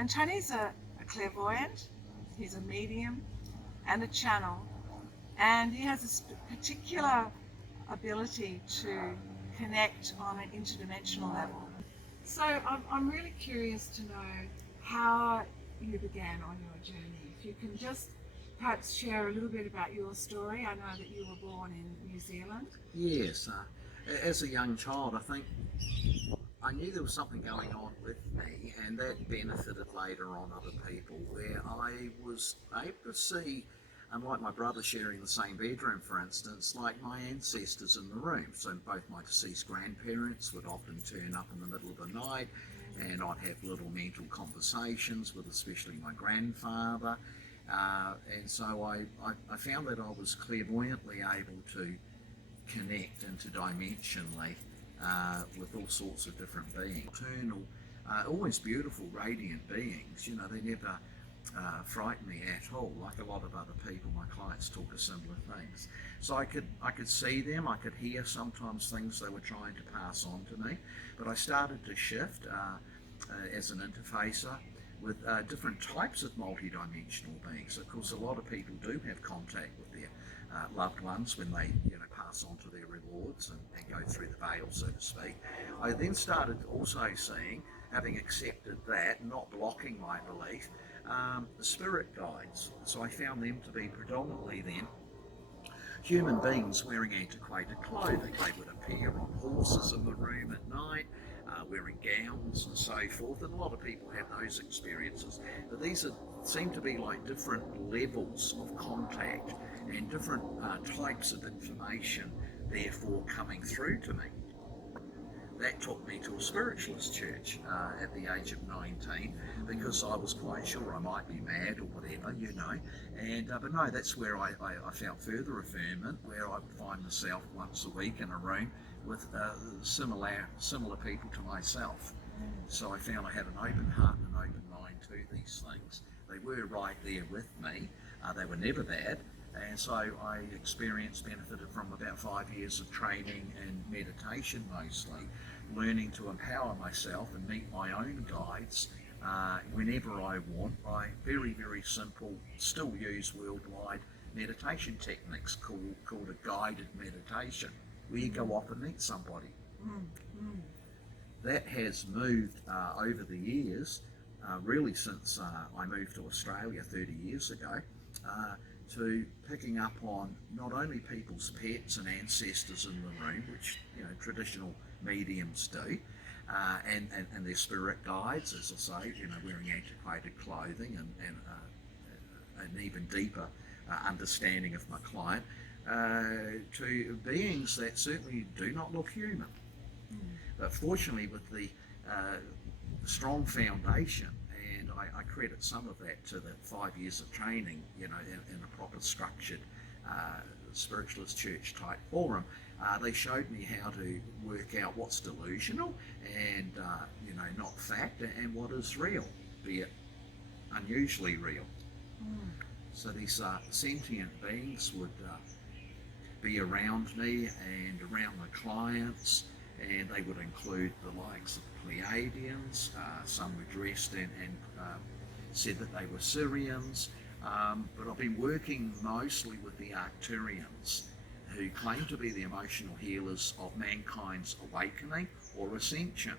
And Tony's a clairvoyant, he's a medium and a channel, and he has a particular ability to connect on an interdimensional level. So I'm really curious to know how you began on your journey. If you can just perhaps share a little bit about your story. I know that you were born in New Zealand. Yes, as a young child, I think I knew there was something going on with me, and that benefited later on other people, where I was able to see, unlike my brother sharing the same bedroom, for instance, like my ancestors in the room. So both my deceased grandparents would often turn up in the middle of the night, and I'd have little mental conversations with especially my grandfather. And so I found that I was clairvoyantly able to connect interdimensionally with all sorts of different beings. Eternal, always beautiful, radiant beings. You know, they never frighten me at all. Like a lot of other people, my clients talk of similar things. So I could see them, I could hear sometimes things they were trying to pass on to me. But I started to shift as an interfacer with different types of multidimensional beings. Of course, a lot of people do have contact with their loved ones when they pass on to their rewards and go through the veil, so to speak. I then started also seeing, having accepted that, not blocking my belief, the spirit guides. So I found them to be predominantly then human beings wearing antiquated clothing. They would appear on horses in the room at night, wearing gowns and so forth, and a lot of people have those experiences. But these seem to be like different levels of contact and different types of information, therefore coming through to me. That took me to a spiritualist church at the age of 19, because I was quite sure I might be mad or whatever, and but no, that's where I felt further affirmation, where I would find myself once a week in a room with similar people to myself. So I found I had an open heart and an open mind to these things. They were right there with me. They were never bad. And so I benefited from about 5 years of training and meditation mostly, learning to empower myself and meet my own guides whenever I want by very, very simple, still used worldwide meditation techniques called a guided meditation, where you go off and meet somebody. That has moved over the years, really since I moved to Australia 30 years ago, to picking up on not only people's pets and ancestors in the room, which traditional mediums do, and their spirit guides, as I say, wearing antiquated clothing and an even deeper understanding of my client, to beings that certainly do not look human. But fortunately, with the strong foundation, and I credit some of that to the 5 years of training, in a proper structured spiritualist church type forum, they showed me how to work out what's delusional and not fact, and what is real, be it unusually real. So these sentient beings would be around me and around my clients, and they would include the likes of Pleiadians. Some were dressed and said that they were Syrians, but I've been working mostly with the Arcturians, who claim to be the emotional healers of mankind's awakening or ascension.